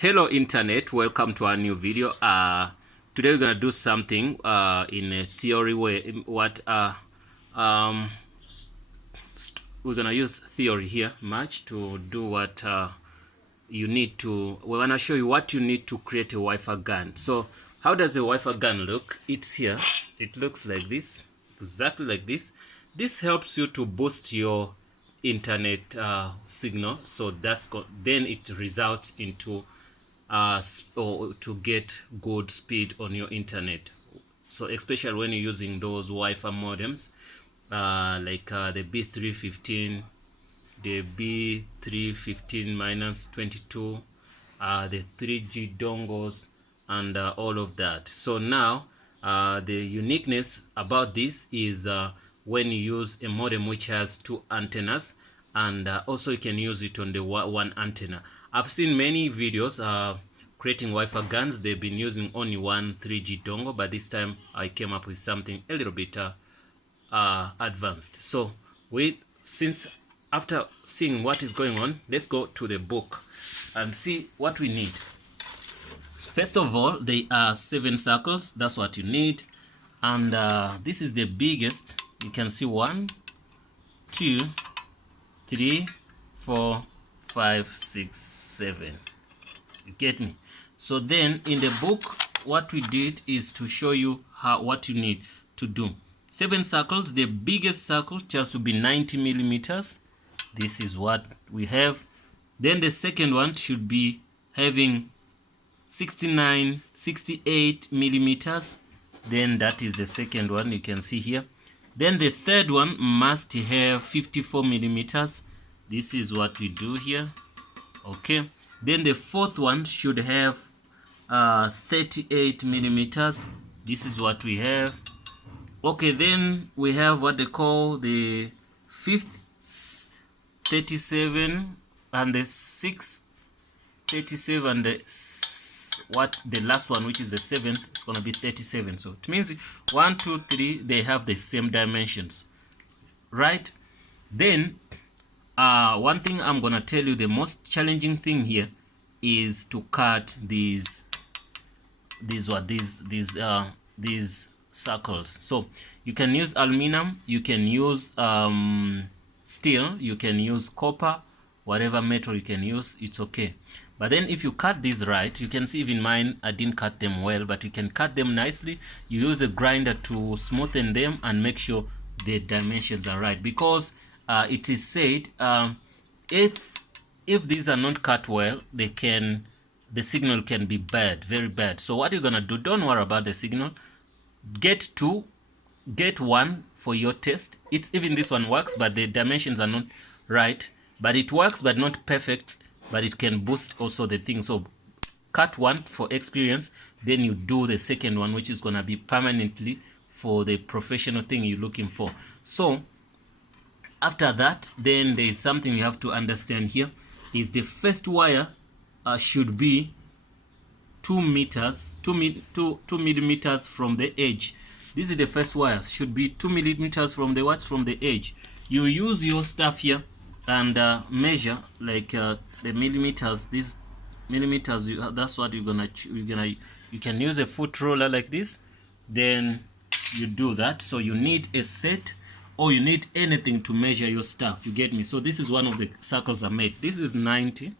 Hello internet, welcome to our new video. Today we're gonna do something in a theory way. We're gonna use theory here much to do what you need to. We wanna show you what you need to create a Wi-Fi gun. So how does a Wi-Fi gun look? It's here. It looks like this, exactly like this. This helps you to boost your internet signal. So then it results into or to get good speed on your internet. So especially when you're using those Wi-Fi modems like the B315, the B315-22, the 3G dongles, and all of that. So now the uniqueness about this is when you use a modem which has two antennas, and also you can use it on the one antenna. I've seen many videos creating Wi-Fi guns. They've been using only one 3G dongle, but this time I came up with something a little bit advanced. So since after seeing what is going on, let's go to the book and see what we need. First of all, there are 7 circles. That's what you need, and this is the biggest. You can see 1, 2, 3, 4, 5, 6, 7. You get me? So then in the book, what we did is to show you what you need to do. 7 circles. The biggest circle just to be 90 millimeters. This is what we have. Then the second one should be having 68 millimeters. Then that is the second one, you can see here. Then the third one must have 54 millimeters. This is what we do here. Okay. Then the fourth one should have 38 millimeters. This is what we have. Okay, then we have what they call the fifth 37 and the sixth 37 and the last one, which is the 7th, is going to be 37. So it means 1, 2, 3, they have the same dimensions, right? Then one thing I'm going to tell you, the most challenging thing here is to cut these circles. So you can use aluminum, you can use steel, you can use copper, whatever metal you can use, it's okay. But then if you cut these right, you can see even mine, I didn't cut them well, but you can cut them nicely. You use a grinder to smoothen them and make sure the dimensions are right, because it is said if these are not cut well, the signal can be bad, very bad. So what you're gonna do, don't worry about the signal. Get 2, get 1 for your test. It's even this one works, but the dimensions are not right. But it works, but not perfect. But it can boost also the thing. So cut 1 for experience, then you do the second one, which is gonna be permanently for the professional thing you're looking for. So after that, then there is something you have to understand here, is the first wire should be 2 millimeters from the edge. This is the first wire, should be 2 millimeters from the from the edge. You use your stuff here and measure like the millimeters. These millimeters, that's what you can use a foot roller like this. Then you do that. So you need a set, or you need anything to measure your stuff, you get me? So this is one of the circles I made. This is 90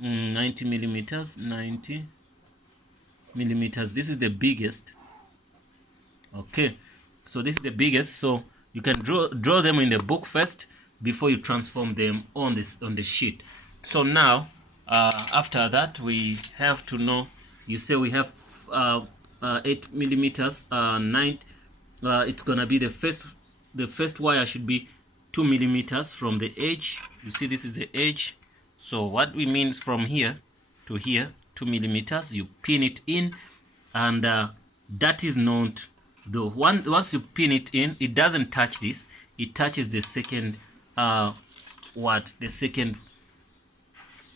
millimeters. 90 millimeters. This is the biggest. Okay, so this is the biggest. So you can draw them in the book first before you transform them on the sheet. So now after that, we have to know, you say we have 8 millimeters. 9 it's gonna be the first wire should be 2 millimeters from the edge. You see, this is the edge. So what we means from here to here, 2 millimeters, you pin it in, and that is not the one. Once you pin it in, it doesn't touch this, it touches the second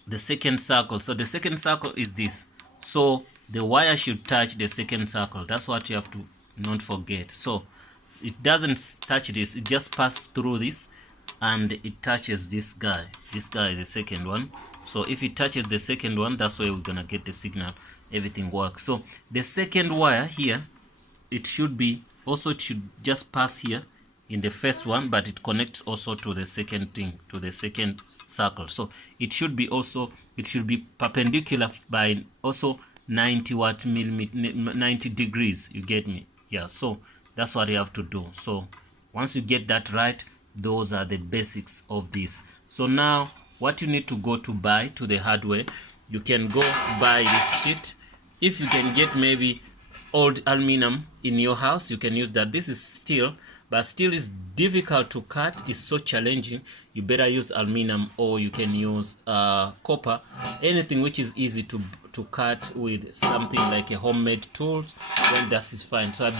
the second circle. So the second circle is this, so the wire should touch the second circle. That's what you have to not forget. So it doesn't touch this, it just passes through this and it touches this guy. This guy is the second one. So if it touches the second one, that's where we're gonna get the signal, everything works. So the second wire here, it should just pass here in the first one, but it connects also to the second thing, to the second circle. So it should be perpendicular by also 90 degrees, you get me? Yeah, so that's what you have to do. So once you get that right, those are the basics of this. So now what you need to go to buy to the hardware, you can go buy this sheet. If you can get maybe old aluminum in your house, you can use that. This is steel, but steel is difficult to cut, it's so challenging. You better use aluminum, or you can use copper, anything which is easy to cut with something like a homemade tool, then that is fine. So I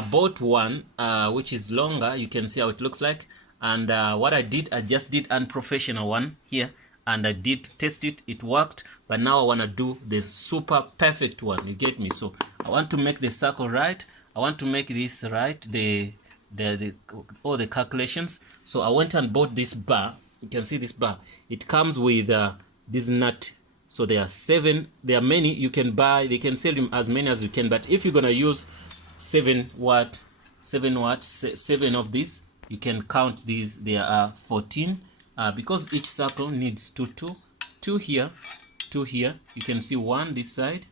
bought one which is longer. You can see how it looks like. And what I just did unprofessional one here, and I did test it, it worked. But now I want to do the super perfect one, you get me? So I want to make the circle right, I want to make this right, all the calculations. So I went and bought this bar. You can see this bar, it comes with this nut. So there are 7, there are many you can buy, they can sell them as many as you can, but if you're gonna use 7 of these, you can count these. There are 14 because each circle needs two here, 2 here. You can see 1 this side,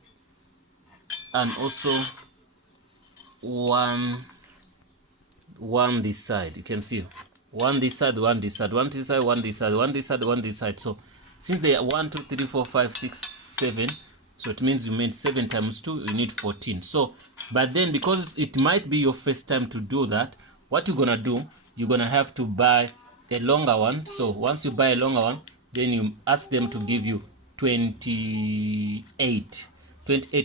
and also 1 this side. You can see 1 this side, 1 this side, 1 this side, 1 this side, 1 this side, 1 this side. So since they are 1 2 3 4 5 6 7, so it means you made 7 times 2, you need 14. So but then, because it might be your first time to do that, what you're gonna do, you're gonna have to buy a longer one. So once you buy a longer one, then you ask them to give you 28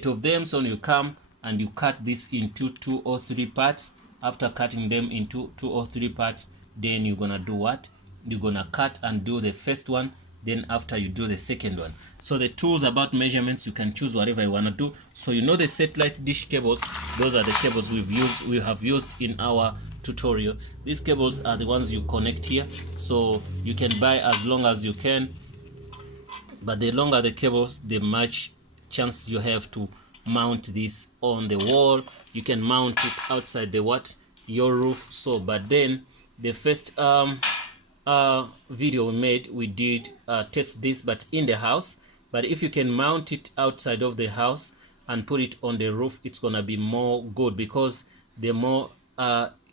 of them. So you come and you cut this into 2 or 3 parts. After cutting them into 2 or 3 parts, then you're gonna do what? You're gonna cut and do the first one, then after you do the second one. So the tools about measurements, you can choose whatever you want to do. So you know the satellite dish cables, those are the cables we have used in our tutorial. These cables are the ones you connect here. So you can buy as long as you can, but the longer the cables, the much chance you have to mount this on the wall. You can mount it outside your roof. So but then the first video we made, we did test this but in the house. But if you can mount it outside of the house and put it on the roof, it's gonna be more good, because the more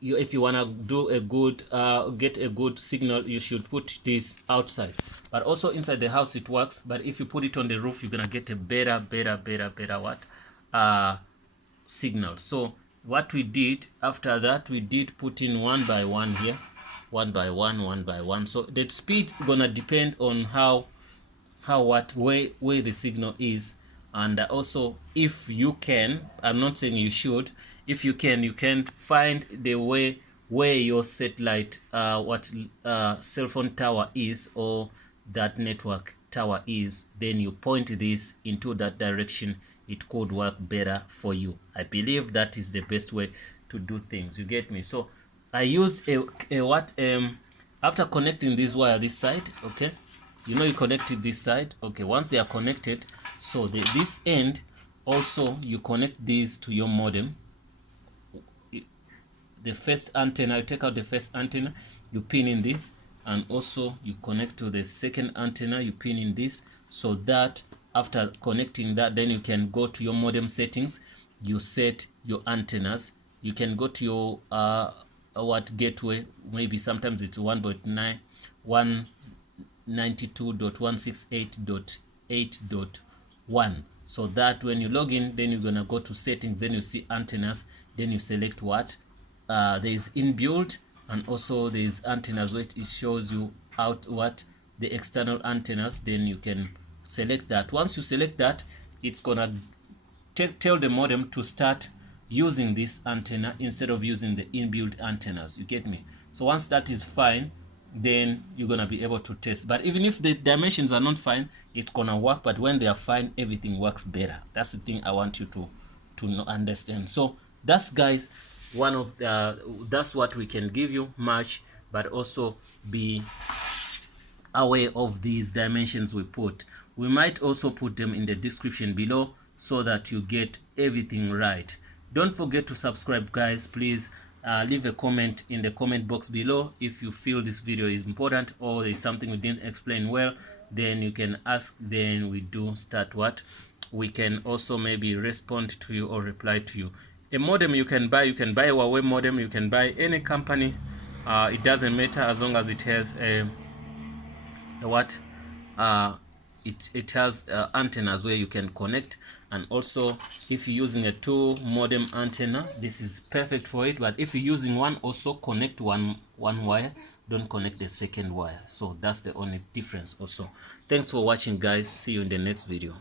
if you wanna do a good get a good signal, you should put this outside. But also inside the house it works, but if you put it on the roof, you're gonna get a better signal. So what we did after that, we did put in 1 by 1 here, 1 by 1, 1 by 1. So the speed gonna depend on what way the signal is. And also, if you can, I'm not saying you should, if you can find the way where your satellite cell phone tower is, or that network tower is, then you point this into that direction. It could work better for you. I believe that is the best way to do things, you get me? So I used after connecting this wire this side, okay, you know, you connected this side, okay. Once they are connected, so this end also, you connect these to your modem. The first antenna, you take out the first antenna, you pin in this, and also you connect to the second antenna, you pin in this. So that after connecting that, then you can go to your modem settings, you set your antennas. You can go to your gateway, maybe sometimes it's 1.92.168.8.1. so that when you log in, then you're gonna go to settings, then you see antennas, then you select what there is inbuilt, and also there is antennas, which it shows you out what the external antennas. Then you can select that. Once you select that, it's gonna tell the modem to start using this antenna instead of using the inbuilt antennas, you get me? So once that is fine, then you're gonna be able to test. But even if the dimensions are not fine, it's gonna work. But when they are fine, everything works better. That's the thing I want you to understand. So that's, guys, one of the that's what we can give you much, but also be aware of these dimensions we put. We might also put them in the description below so that you get everything right. Don't forget to subscribe, guys. Please leave a comment in the comment box below if you feel this video is important or there is something we didn't explain well. Then you can ask, then we do start what we can also maybe respond to you or reply to you. A modem you can buy a Huawei modem, you can buy any company, it doesn't matter as long as it has a what it has antennas where you can connect. And also if you're using a 2 modem antenna, this is perfect for it. But if you're using one, also connect one wire, don't connect the second wire. So that's the only difference also. Thanks for watching, guys. See you in the next video.